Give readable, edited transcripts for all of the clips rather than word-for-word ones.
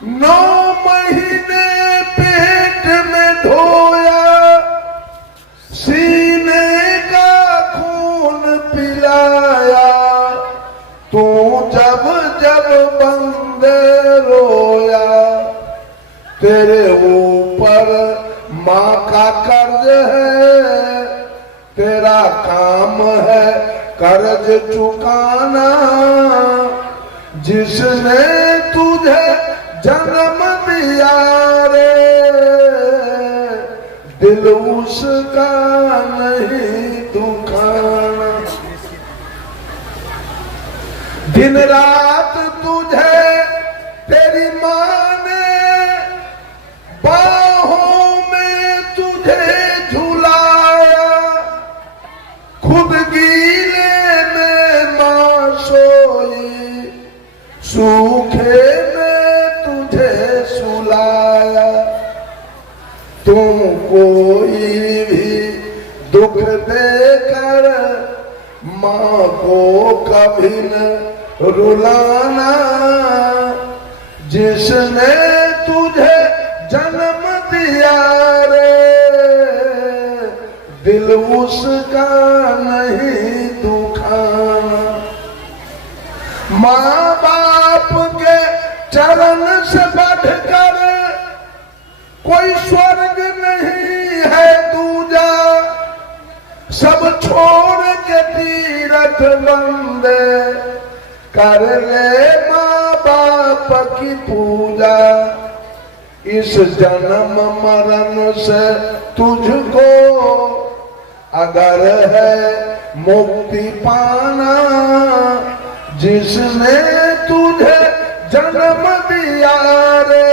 9 महीने पेट में ढोया, सीने का खून पिलाया, तू जब जब बंदे रोया, तेरे ऊपर माँ का कर्ज है, तेरा काम है कर्ज चुकाना। जिसने तुझे जन्म दिया रे, दिल उसका नहीं दुखाना। दिन रात तुझे तेरी माँ ने बाहों में तुझे झुलाया, खुद गीले में माँ सोई, सूखे में तुझे सुलाया। तुम कोई भी दुख देकर माँ को कभी न रुलाना। जिसने तुझे जन्म दिया रे, दिल उसका नहीं दुखाना। माँ बाप के चरण से बढ़कर कोई स्वर्ग नहीं है दूजा, सब छोड़ के तीरथ बंदे कर ले माँ बाप की पूजा। इस जन्म मरण से तुझको अगर है मुक्ति पाना, जिसने तुझे जन्म दिया रे,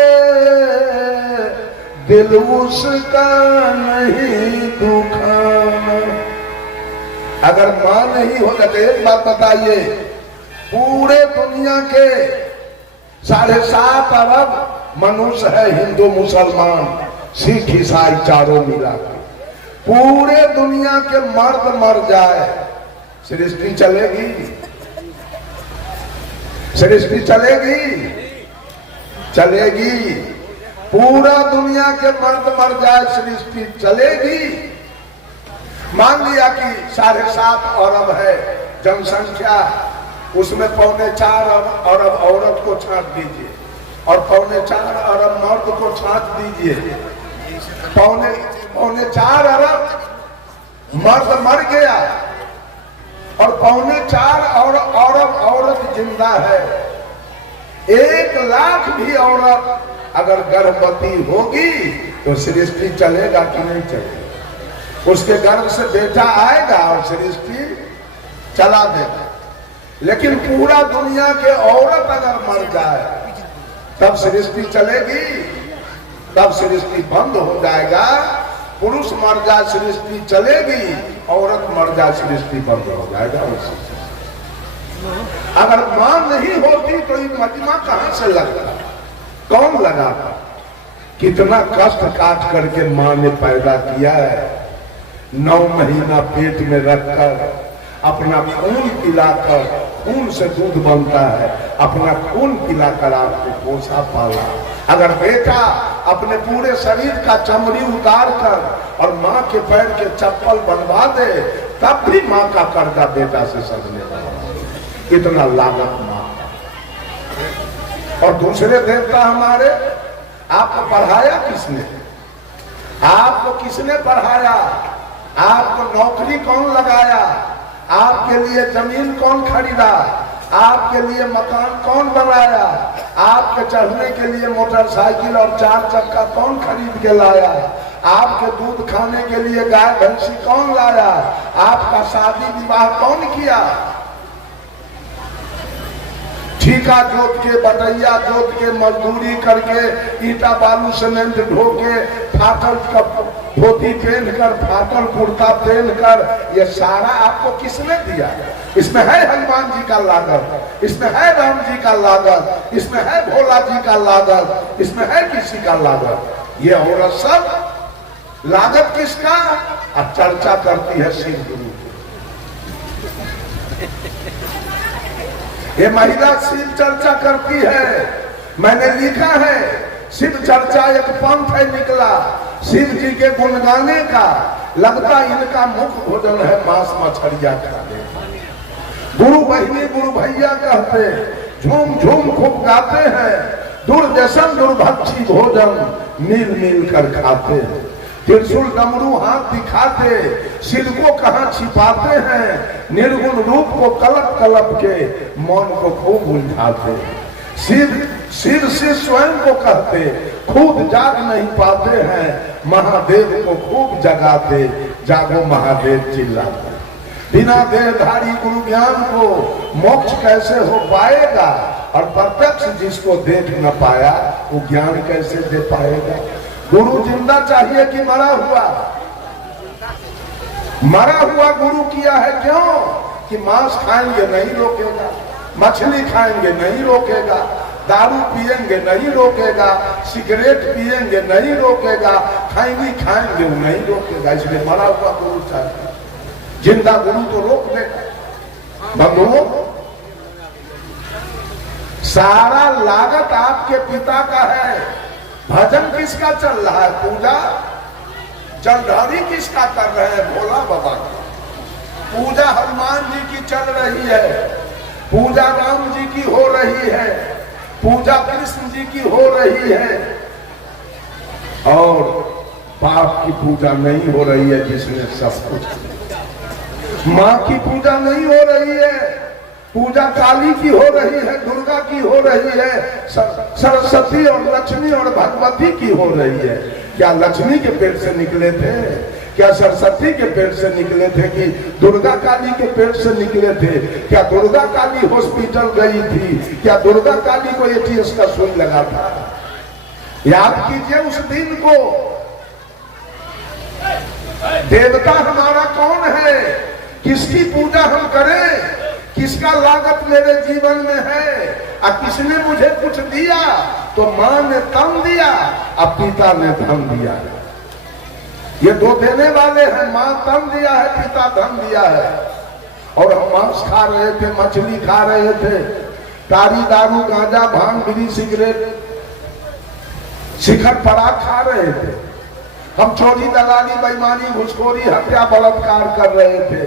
दिल उसका नहीं दुखाना। अगर मां नहीं होता तो एक बात बताइए, पूरे दुनिया के 7.5 अरब मनुष्य है, हिंदू मुसलमान सिख ईसाई चारों मिला के, पूरे दुनिया के मर्द मर जाए, सृष्टि चलेगी? सृष्टि चलेगी? चलेगी। पूरा दुनिया के मर्द मर जाए, सृष्टि चलेगी? मान लिया कि 7.5 अरब है जनसंख्या, उसमें 4.25 अरब औरत को छांट दीजिए और 4.25 अरब मर्द को छांट दीजिए। 4.25 अरब मर्द मर गया और 4.25 अरब औरत जिंदा है। 1 लाख भी औरत अगर गर्भवती होगी तो सृष्टि चलेगा कि नहीं चलेगा? उसके गर्भ से बेटा आएगा और सृष्टि चला देगा। लेकिन पूरा दुनिया के औरत अगर मर जाए तब सृष्टि चलेगी? तब सृष्टि बंद हो जाएगा। पुरुष मर जाए सृष्टि चलेगी, औरत मर जाए सृष्टि बंद हो जाएगा। अगर मां नहीं होती तो ये मजमा कहां से लगता? कौन लगाता? कितना कष्ट काट करके मां ने पैदा किया है। 9 महीना पेट में रखकर अपना खून पिलाकर, खून से दूध बनता है, अपना खून पिलाकर आपको पोसा पाला। अगर बेटा अपने पूरे शरीर का चमड़ी उतार कर और माँ के पैर के चप्पल बनवा दे, तब भी माँ का कर्जा बेटा से सजने लगा। इतना लागत माँ। और दूसरे देवता हमारे, आपको पढ़ाया किसने? आपको किसने पढ़ाया? आपको नौकरी कौन लगाया? आपके लिए जमीन कौन खरीदा? आपके लिए मकान कौन बनाया? आपके चढ़ने के लिए मोटरसाइकिल और 4 चक्का कौन खरीद के लाया? आपके दूध खाने के लिए गाय भैंसी कौन लाया? आपका शादी विवाह कौन किया? ठीका जोत के, बटैया जोत के, मजदूरी करके, ईटा बालू सीमेंट ढो के, फाटल धोती पहनकर, फाटल कुर्ता पहनकर, ये सारा आपको किसने दिया? इसमें है हनुमान जी का लागत, इसमें है राम जी का लागत, इसमें है भोला जी का लागत, इसमें है किसी का लागत? ये औरत सब लागत किसका? अब चर्चा करती है शिव गुरु। ये महिला शिव चर्चा करती है, मैंने लिखा है शिव चर्चा एक पंथ है निकला, शिव जी के गुण गाने का, लगता इनका मुख्य भोजन है मांस मछलिया खाने। गुरु बहिनी गुरु भैया कहते, झूम झूम खूब गाते हैं, दुर्दशन दुर्भक्षी भोजन मिल मिल कर खाते हैं। त्रिशूल डमरू हाथ दिखाते, सिर को कहाँ छिपाते हैं, निर्गुण रूप को कलप कलप के मौन को खूब उलझाते। सिर से स्वयं को कहते, खुद जाग नहीं पाते हैं, महादेव को खूब जगाते, जागो महादेव चिल्लाते। बिना देहधारी गुरु ज्ञान को मोक्ष कैसे हो पाएगा, और प्रत्यक्ष जिसको देख न पाया वो ज्ञान कैसे दे पाएगा। गुरु जिंदा चाहिए कि मरा हुआ? मरा हुआ गुरु किया है, क्यों? कि मांस खाएंगे नहीं रोकेगा, मछली खाएंगे नहीं रोकेगा, दारू पिएंगे नहीं रोकेगा, सिगरेट पिएंगे नहीं रोकेगा, खैनी खाएंगे वो नहीं रोकेगा। इसलिए मरा हुआ गुरु चाहिए, जिंदा गुरु तो रोक देगा। बंधुओं, सारा लागत आपके पिता का है। भजन किसका चल रहा है? पूजा जलधारी किसका कर रहे हैं? भोला बाबा का। पूजा हनुमान जी की चल रही है, पूजा राम जी की हो रही है, पूजा कृष्ण जी की हो रही है, और बाप की पूजा नहीं हो रही है जिसने सब कुछ। माँ की पूजा नहीं हो रही है, पूजा काली की हो रही है, दुर्गा की हो रही है, सरस्वती और लक्ष्मी और भगवती की हो रही है। क्या लक्ष्मी के पेट से निकले थे? क्या सरस्वती के पेट से निकले थे? कि दुर्गा काली के पेट से निकले थे? क्या दुर्गा काली हॉस्पिटल गई थी? क्या दुर्गा काली को एटीएस का सुई लगा था? याद कीजिए उस दिन को। देवता हमारा कौन है? किसकी पूजा हम करें? किसका लागत मेरे जीवन में है? और किसने मुझे कुछ दिया? तो माँ ने तन दिया और पिता ने धन दिया। ये दो देने वाले हैं, माँ तन दिया है, पिता धन दिया है। और हम मांस खा रहे थे, मछली खा रहे थे, तारी दारू गांजा भांग बीड़ी सिगरेट शिखर पराग खा रहे थे। हम चोरी दलाली बेईमानी घुसखोरी हत्या बलात्कार कर रहे थे।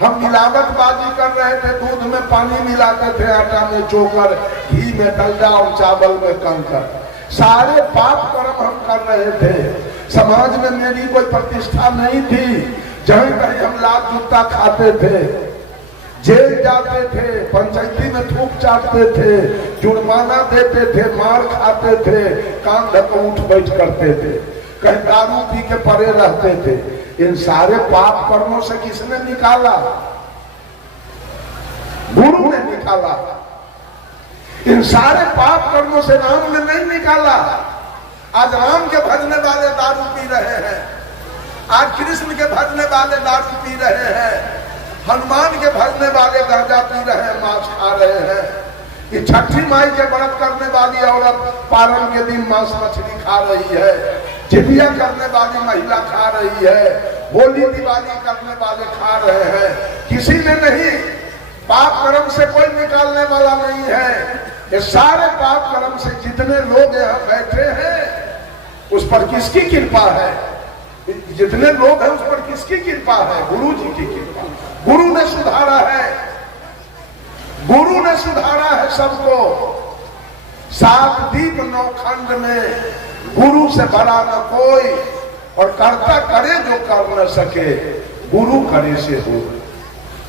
हम मिलावटबाजी कर रहे थे, दूध में पानी मिलाते थे, आटा में चोकर, घी में डलडा और चावल में कंकर। सारे पाप कर्म हम कर रहे थे। समाज में मेरी कोई प्रतिष्ठा नहीं थी। जहीं कहीं हम लात जूता खाते थे, जेल जाते थे, पंचायती में थूक चाटते थे, जुर्माना देते थे, मार खाते थे, कान ढको उठ बैठ करते थे, कहीं दारू पी के पड़े रहते थे। इन सारे पाप कर्मों से किसने निकाला? गुरु ने निकाला। इन सारे पाप कर्मों से राम ने नहीं निकाला। आज राम के भजने वाले दारू पी रहे हैं, आज कृष्ण के भजने वाले दारू पी रहे हैं, हनुमान के भजने वाले गांजा पी रहे हैं, मांस खा रहे हैं। ये छठी माई के व्रत करने वाली औरत पारण के दिन मांस मछली खा रही है, जितिया करने वाली महिला खा रही है, होली दिवाली करने वाले खा रहे हैं। किसी ने नहीं, पाप कर्म से कोई निकालने वाला नहीं है। ये सारे पाप कर्म से जितने लोग यहाँ बैठे हैं उस पर किसकी कृपा है? जितने लोग हैं उस पर किसकी कृपा है? गुरु जी की कृपा। गुरु ने सुधारा है, गुरु ने सुधारा है सबको। 7 दीप 9 खंड में गुरु से बड़ा न कोई, और कर्ता करे जो कर न सके, गुरु करे से हो।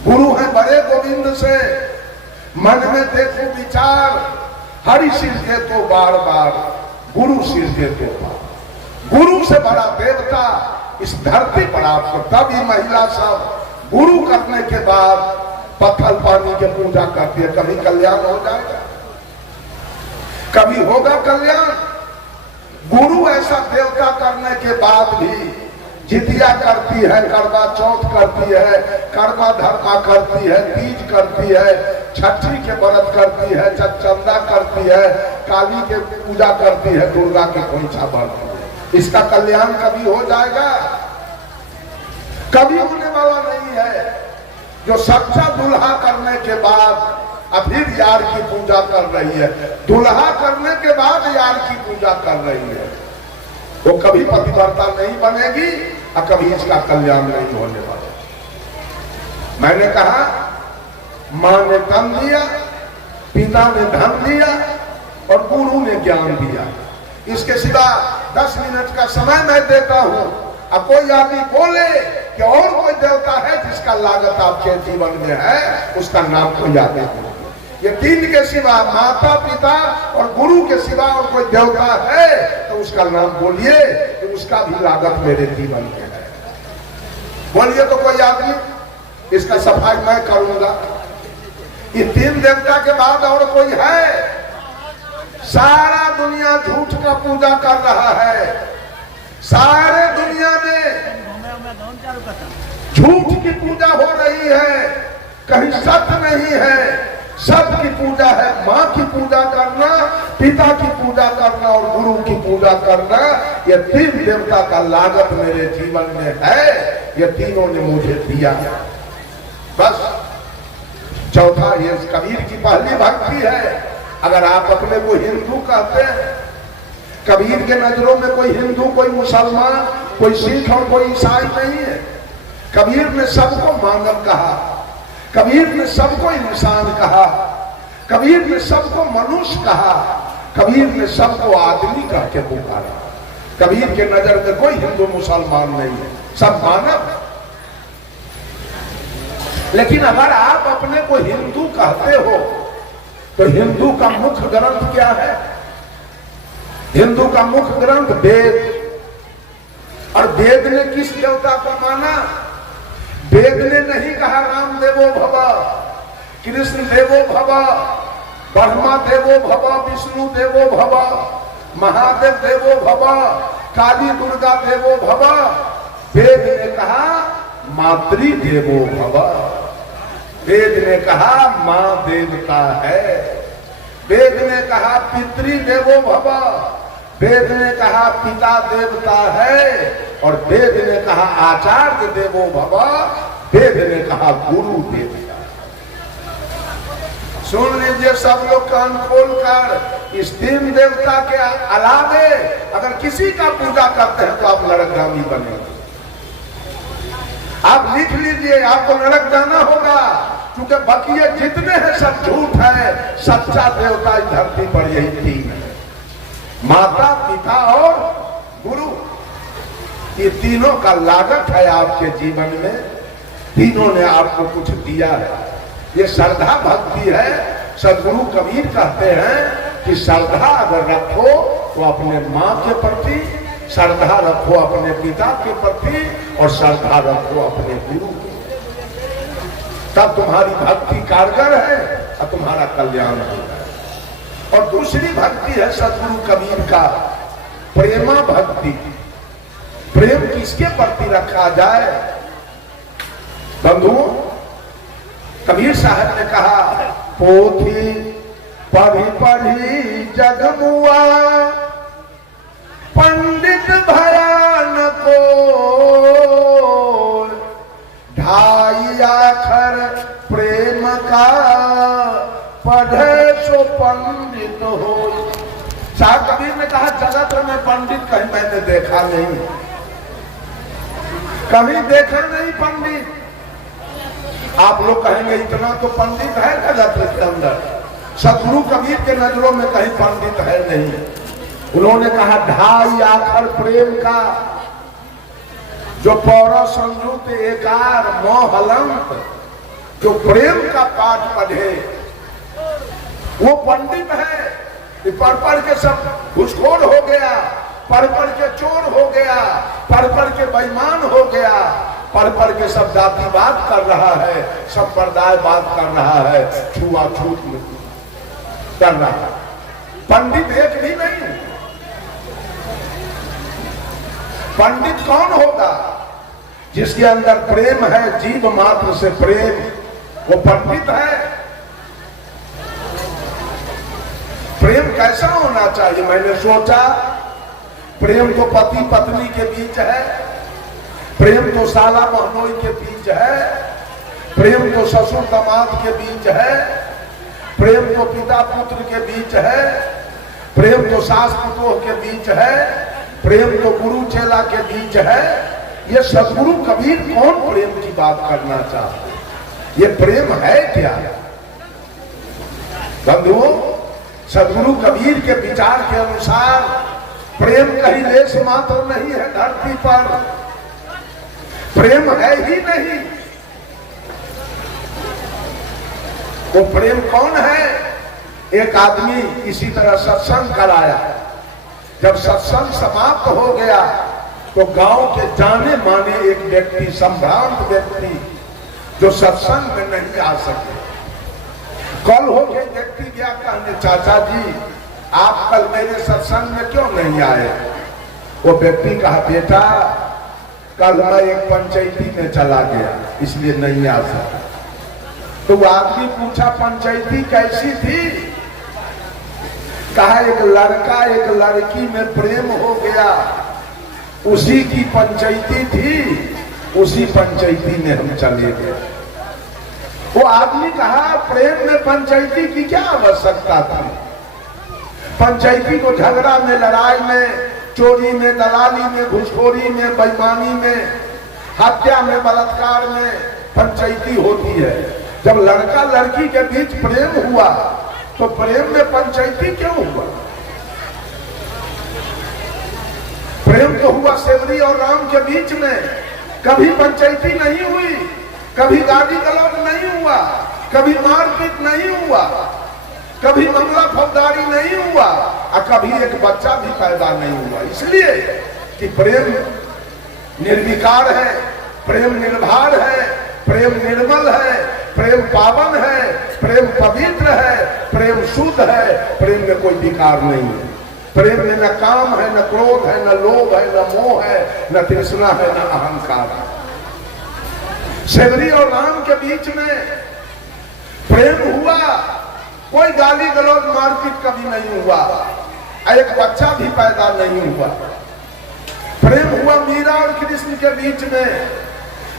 गुरु है बड़े गोविंद से, मन में देखो विचार, हरि सिर दे तो बार बार, गुरु सिर दे तो बार। गुरु से बड़ा देवता इस धरती पर आपको। तब ये महिला सब गुरु करने के बाद पत्थर पानी के पूजा करती है। कभी कल्याण हो जाएगा, कभी होगा कल्याण। गुरु ऐसा देवता करने के बाद भी जितिया करती है, करवा चौथ करती है, कर्मा धर्मा करती है, तीज करती है, छठी के व्रत करती है, चंदा करती है, काली के पूजा करती है, दुर्गा के खोइछा भरती है। इसका कल्याण कभी हो जाएगा? कभी होने वाला नहीं है। जो सच्चा दुल्हा करने के बाद अब फिर यार की पूजा कर रही है। दुल्हा करने के बाद यार की पूजा कर रही है। वो कभी पतिव्रता नहीं बनेगी और कभी इसका कल्याण नहीं होने वाला। मैंने कहा मां ने तन दिया, पिता ने धन दिया और गुरु ने ज्ञान दिया। इसके सिवा 10 मिनट का समय मैं देता हूं। अब कोई आदमी बोले कि और कोई देवता है जिसका लागत आपके जीवन में है, उसका नाम कोई याद नहीं। ये 3 के सिवा, माता पिता और गुरु के सिवा और कोई देवता है तो उसका नाम बोलिए कि उसका भी लागत मेरे जीवन में है। बोलिए तो कोई आदमी, इसका सफाई मैं करूंगा। ये 3 देवता के बाद और कोई है? सारा दुनिया झूठ का पूजा कर रहा है। सारे दुनिया में झूठ की पूजा हो रही है, कहीं सत्य नहीं है। सत्य की पूजा है मां की पूजा करना, पिता की पूजा करना और गुरु की पूजा करना। ये 3 देवता का लागत मेरे जीवन में है। ये तीनों ने मुझे दिया। बस चौथा ये कबीर की पहली भक्ति है। अगर आप अपने को हिंदू कहते हैं, कबीर के नजरों में कोई हिंदू, कोई मुसलमान, कोई सिख और कोई ईसाई नहीं है। कबीर ने सबको मानव कहा, कबीर ने सबको इंसान कहा, कबीर ने सबको मनुष्य कहा, कबीर ने सबको आदमी कह के पुकारा। कबीर के नजर में कोई हिंदू मुसलमान नहीं है, सब मानव। लेकिन अगर आप अपने को हिंदू कहते हो तो हिंदू का मुख्य ग्रंथ क्या है? हिंदू का मुख्य ग्रंथ वेद। और वेद ने किस देवता को माना? वेद ने नहीं कहा राम देवो भव, कृष्ण देवो भव, ब्रह्मा देवो भव, विष्णु देवो भव, महादेव देवो भव, काली दुर्गा देवो भव। वेद ने कहा मातृ देवो भव। वेद ने कहा मां देवता है। वेद ने कहा पितृ देवो भव। वेद ने कहा पिता देवता है। और वेद ने कहा आचार्य देवो भव। वेद ने कहा गुरु देवता। सुन लीजिए सब लोग कान खोल कर, इस 3 देवता के अलावे अगर किसी का पूजा करते हैं तो आप नरकगामी बनेंगे। आप लिख लीजिए, आपको नरक जाना होगा, क्योंकि बकिए जितने हैं सब झूठ है। सच्चा देवता इस धरती पर यही 3 है, माता पिता और गुरु। ये तीनों का लागत है आपके जीवन में। तीनों ने आपको कुछ दिया है। ये श्रद्धा भक्ति है। सदगुरु कबीर कहते हैं कि श्रद्धा अगर रखो तो अपने माँ के प्रति, श्रद्धा रखो अपने पिता के प्रति और श्रद्धा रखो अपने गुरु के, तब तुम्हारी भक्ति कारगर है और तुम्हारा कल्याण होगा। और दूसरी भक्ति है सदगुरु कबीर का प्रेमा भक्ति। प्रेम किसके प्रति रखा जाए? बंधुओं, कबीर साहब ने कहा पोथी पढ़ी पढ़ी जगमुआ, पंडित भयान को ढाई आखर प्रेम का, पढ़े सो पंडित हो। शाह कबीर ने कहा जगत में पंडित कहीं मैंने देखा नहीं, कभी देखा नहीं पंडित। आप लोग कहेंगे इतना तो पंडित है जगत के अंदर। सदगुरु कबीर के नजरों में कहीं पंडित है नहीं। उन्होंने कहा ढाई आखर प्रेम का, जो पौरा संयुक्त एकार मोहलंत, जो प्रेम का पाठ पढ़े वो पंडित है। पढ़ पढ़ के सब घुसखोर हो गया, पढ़ पढ़ के चोर हो गया, पढ़ पढ़ के बेईमान हो गया, पढ़ पढ़ के सब जातिवाद कर रहा है, संप्रदायवाद कर रहा है, छुआछूत कर रहा है। पंडित एक भी नहीं। पंडित कौन होगा? जिसके अंदर प्रेम है, जीव मात्र से प्रेम, वो पंडित है। प्रेम कैसा होना चाहिए? मैंने सोचा प्रेम तो पति पत्नी के बीच है, प्रेम तो साला महनोई के बीच है, प्रेम तो ससुर दामाद के बीच है, प्रेम तो पिता पुत्र के बीच है, प्रेम तो सास पुतोह के बीच है, प्रेम तो गुरु चेला के बीच है। ये सदगुरु कबीर कौन प्रेम की बात करना चाहते? ये प्रेम है क्या? बंधुओं, सदगुरु कबीर के विचार के अनुसार प्रेम कहीं लेश मात्र नहीं है धरती पर, प्रेम है ही नहीं। वो प्रेम कौन है? एक आदमी इसी तरह सत्संग कराया, जब सत्संग समाप्त हो गया तो गांव के जाने माने एक व्यक्ति, संभ्रांत व्यक्ति जो सत्संग में नहीं आ सके, कल हो के व्यक्ति गया कहने, चाचा जी आप कल मेरे सत्संग में क्यों नहीं आए? वो व्यक्ति कहा, बेटा कल मैं एक पंचायती में चला गया इसलिए नहीं आ सका। तो आदमी पूछा, पंचायती कैसी थी? कहा, एक लड़का एक लड़की में प्रेम हो गया, उसी की पंचायती थी, उसी पंचायती में हम चले गए। वो आदमी कहा, प्रेम में पंचायती की क्या आवश्यकता थी? पंचायती को झगड़ा में, लड़ाई में, चोरी में, दलाली में, घुसखोरी में, बेईमानी में, हत्या में, बलात्कार में पंचायती होती है। जब लड़का लड़की के बीच प्रेम हुआ तो प्रेम में पंचायती क्यों हुआ? प्रेम तो हुआ सेवरी और राम के बीच में, कभी पंचायती नहीं हुई, कभी गाली गलौज नहीं हुआ, कभी मारपीट नहीं हुआ, कभी मामला फौजदारी नहीं हुआ, और कभी एक बच्चा भी पैदा नहीं हुआ। इसलिए कि प्रेम निर्विकार है, प्रेम निर्भर है, प्रेम निर्मल है, प्रेम पावन है, प्रेम पवित्र है, प्रेम शुद्ध है, प्रेम में कोई विकार नहीं है। प्रेम में न काम है, न क्रोध है, न लोभ है, न मोह है, न तृष्णा है, न अहंकार है। सेवरी और राम के बीच में प्रेम हुआ, कोई गाली गलौज मारपीट कभी नहीं हुआ, एक बच्चा भी पैदा नहीं हुआ। प्रेम हुआ मीरा और कृष्ण के बीच में,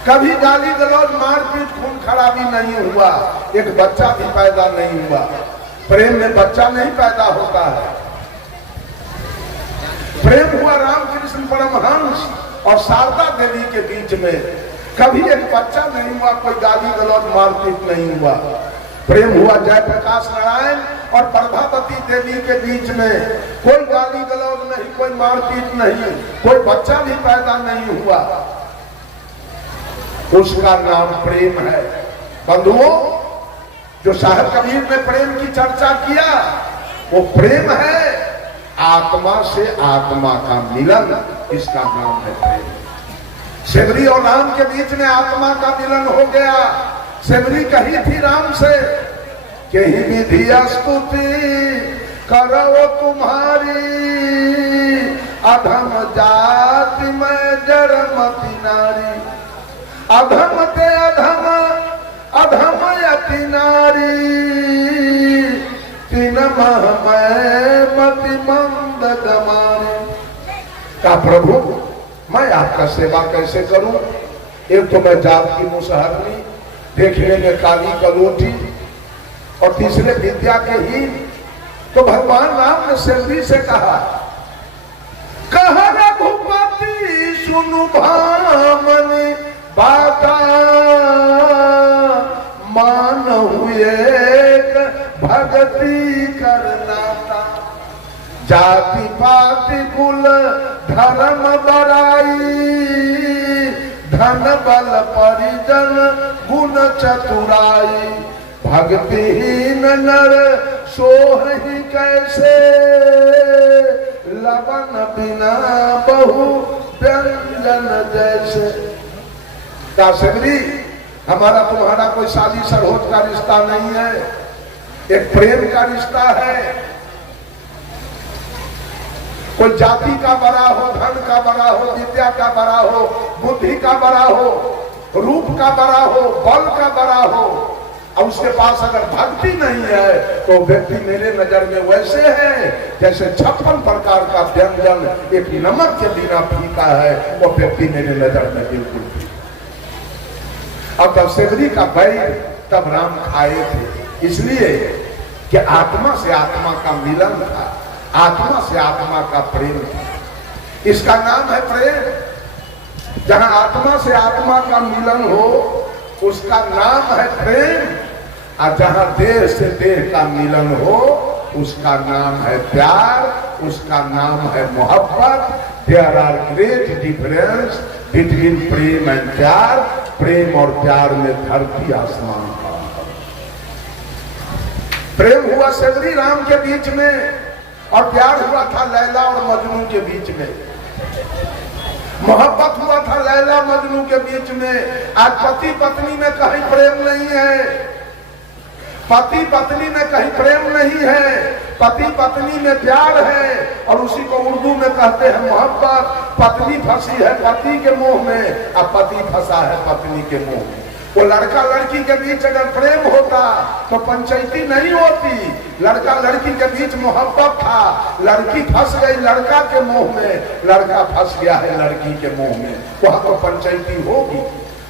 कभी गाली गलौज मारपीट खून खराबी नहीं हुआ, एक बच्चा भी पैदा नहीं हुआ। प्रेम में बच्चा नहीं पैदा होता है। प्रेम हुआ रामकृष्ण परमहंस और शारदा देवी के बीच में, कभी एक बच्चा नहीं हुआ, कोई गाली गलौज मारपीट नहीं हुआ। प्रेम हुआ जयप्रकाश नारायण और प्रभावती देवी के बीच में, कोई गाली गलौज नहीं, कोई मारपीट नहीं, कोई बच्चा भी पैदा नहीं हुआ। उसका नाम प्रेम है। बंधुओं, जो साहब कबीर ने प्रेम की चर्चा किया वो प्रेम है, आत्मा से आत्मा का मिलन, इसका नाम है प्रेम। सेवरी और राम के बीच में आत्मा का मिलन हो गया। सेवरी कही थी राम से कि ही विधि स्तुति करो तुम्हारी, अधम जाति में जड़मती नारी, अधम ते अधम अधम यति नारी, तीन मह मैं मति मंद गमारी। का प्रभु मैं आपका सेवा कैसे करूं? एक तो मैं जात की मुसहरनी, देखने में काली कलोटी, और तीसरे विद्या के ही। तो भगवान राम ने सेवरी से कहा, कहा रघुपति सुनु भामनि बाता, मान हुए भगति करनाता, जाति पाति कुल धर्म बड़ाई, धन बल परिजन गुण चतुराई, भक्तिहीन नर सोहि कैसे, लवन बिना बहु व्यंजन जैसे। सेवरी, हमारा तुम्हारा कोई शादी सरहोद का रिश्ता नहीं है, एक प्रेम का रिश्ता है। कोई जाति का बड़ा हो, धन का बड़ा हो, विद्या का बड़ा हो, बुद्धि का बड़ा हो, रूप का बड़ा हो, बल का बड़ा हो, और उसके पास अगर भक्ति नहीं है तो व्यक्ति मेरे नजर में वैसे है जैसे 56 प्रकार का व्यंजन एक नमक के बिना फीका है। वो व्यक्ति मेरे नजर में बिल्कुल फीका। अब तब सेवरी का बैर तब राम खाए थे, इसलिए कि आत्मा से आत्मा का मिलन था, आत्मा से आत्मा का प्रेम था। इसका नाम है प्रेम। जहां आत्मा से आत्मा का मिलन हो उसका नाम है प्रेम, और जहां देह से देह का मिलन हो उसका नाम है प्यार, उसका नाम है मोहब्बत। There are great difference between prem and pyaar. प्रेम और प्यार में धरती आसमान का। प्रेम हुआ श्री राम के बीच में और प्यार हुआ था लैला और मजनू के बीच में। मोहब्बत हुआ था लैला मजनू के बीच में। आज पति पत्नी में कहीं प्रेम नहीं है, पति पत्नी में कहीं प्रेम नहीं है, पति पत्नी में प्यार है और उसी को उर्दू में कहते हैं मोहब्बत। पत्नी फंसी है पति के मुंह में और पति फंसा है पत्नी के मुंह में। वो लड़का लड़की के बीच अगर प्रेम होता तो पंचायती नहीं होती। लड़का लड़की के बीच मोहब्बत था, लड़की फंस गई लड़का के मुंह में, लड़का फंस गया है लड़की के मुंह में, वहां तो पंचायती होगी।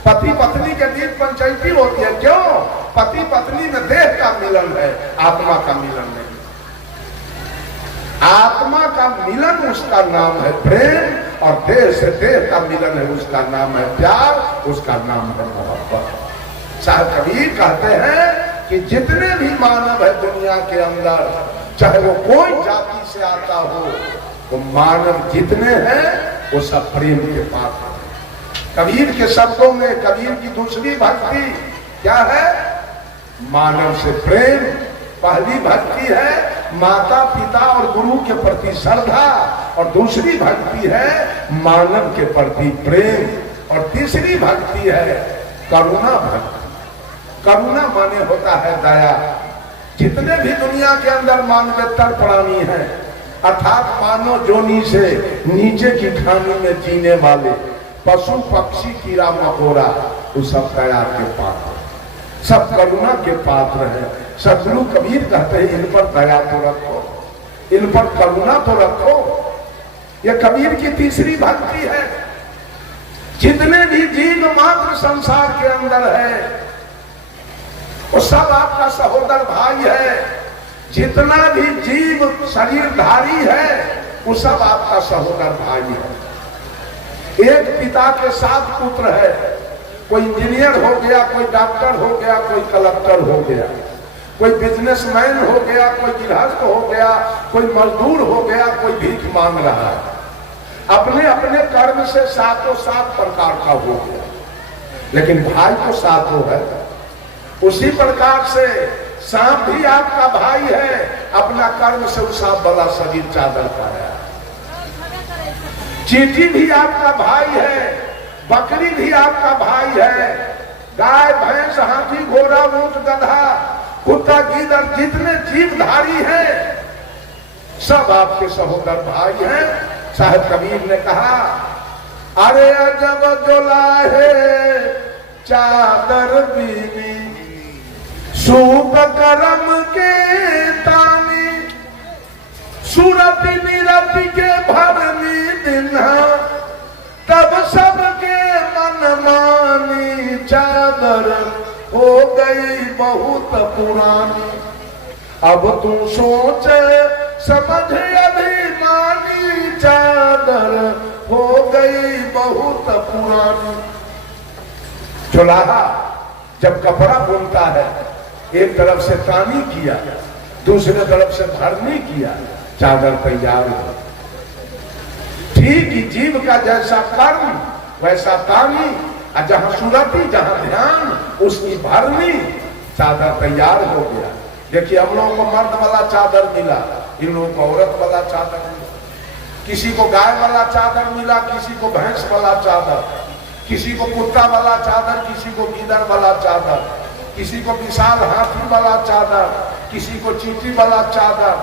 पति पत्नी के बीच पंचायती होती है। क्यों? पति पत्नी में देह का मिलन है, आत्मा का मिलन नहीं। आत्मा का मिलन उसका नाम है प्रेम, और देह से देह का मिलन है उसका नाम है प्यार, उसका नाम है मोहब्बत। साहब कबीर कहते हैं कि जितने भी मानव है दुनिया के अंदर, चाहे वो कोई जाति से आता हो, वो मानव जितने हैं वो सब प्रेम के पात्र हैं। कबीर के शब्दों में कबीर की दूसरी भक्ति क्या है? मानव से प्रेम। पहली भक्ति है माता पिता और गुरु के प्रति श्रद्धा, और दूसरी भक्ति है मानव के प्रति प्रेम, और तीसरी भक्ति है करुणा भक्ति। करुणा माने होता है दया। जितने भी दुनिया के अंदर मानवेतर प्राणी हैं, अर्थात मानव जोनी से नीचे की खानी में जीने वाले पशु पक्षी कीड़ा मकोड़ा, वो सब दया के पात्र, सब करुणा के पात्र हैं। सदगुरु कबीर कहते हैं इन पर दया तो रखो, इन पर करुणा तो रखो। यह कबीर की तीसरी भक्ति है। जितने भी जीव मात्र संसार के अंदर है वो सब आपका सहोदर भाई है। जितना भी जीव शरीरधारी है वो सब आपका सहोदर भाई है। एक पिता के 7 पुत्र है, कोई इंजीनियर हो गया, कोई डॉक्टर हो गया, कोई कलेक्टर हो गया, कोई बिजनेसमैन हो गया, कोई गृहस्थ हो गया, कोई मजदूर हो गया, कोई भीख मांग रहा है। अपने अपने कर्म से 7 प्रकार का हो गया, लेकिन भाई तो 7 है। उसी प्रकार से सांप भी आपका भाई है, अपना कर्म से उस सांप वाला शरीर चादर पाया। चींटी भी आपका भाई है, बकरी भी आपका भाई है, गाय भैंस हाथी घोड़ा ऊंट गधा कुत्ता गीदड़ जितने जीवधारी हैं सब आपके सहोदर भाई हैं। साहब कबीर ने कहा, अरे अजब दुलाहे चादर बीनी सूप करम के तानी, सूरत निरत के भरनी दिन्हा, तब सबके मन मानी चादर हो गई बहुत पुरानी। अब तू सोच समझ अभिमानी, चादर हो गई बहुत पुरानी। चुलाहा जब कपड़ा बुनता है, एक तरफ से तानी किया, दूसरे तरफ से भरनी किया, चादर तैयार हो। ठीक ही जीव का जैसा कर्म वैसा तानी, और जहां सुरती जहां ध्यान उसकी भरनी, चादर तैयार हो गया। देखिए हम लोगों को मर्द वाला चादर मिला, इन लोगों को औरत वाला चादर मिला। किसी को गाय वाला चादर मिला, किसी को भैंस वाला चादर, किसी को कुत्ता वाला चादर, किसी को गीदड़ वाला चादर, किसी को विशाल हाथी वाला चादर, किसी को चींटी वाला चादर।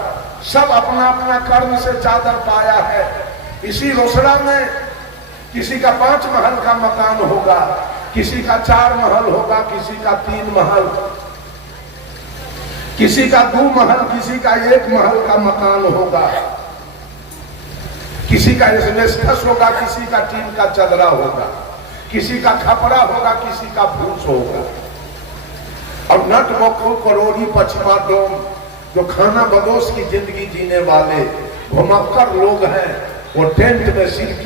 सब अपना अपना कर्म से चादर पाया है। इसी रोसड़ा में किसी का 5 महल का मकान होगा, किसी का 4 महल होगा, किसी का 3 महल, किसी का 2 महल, किसी का 1 महल का मकान होगा, किसी का एस्बेस्टस होगा, किसी का टीन का चदरा होगा, किसी का खपरा होगा, किसी का फूस होगा। और नट बखू करोड़ी पछमा डोम जो खाना बदोश की जिंदगी जीने वाले घुमक्कर लोग हैं, वो टेंट में सिर की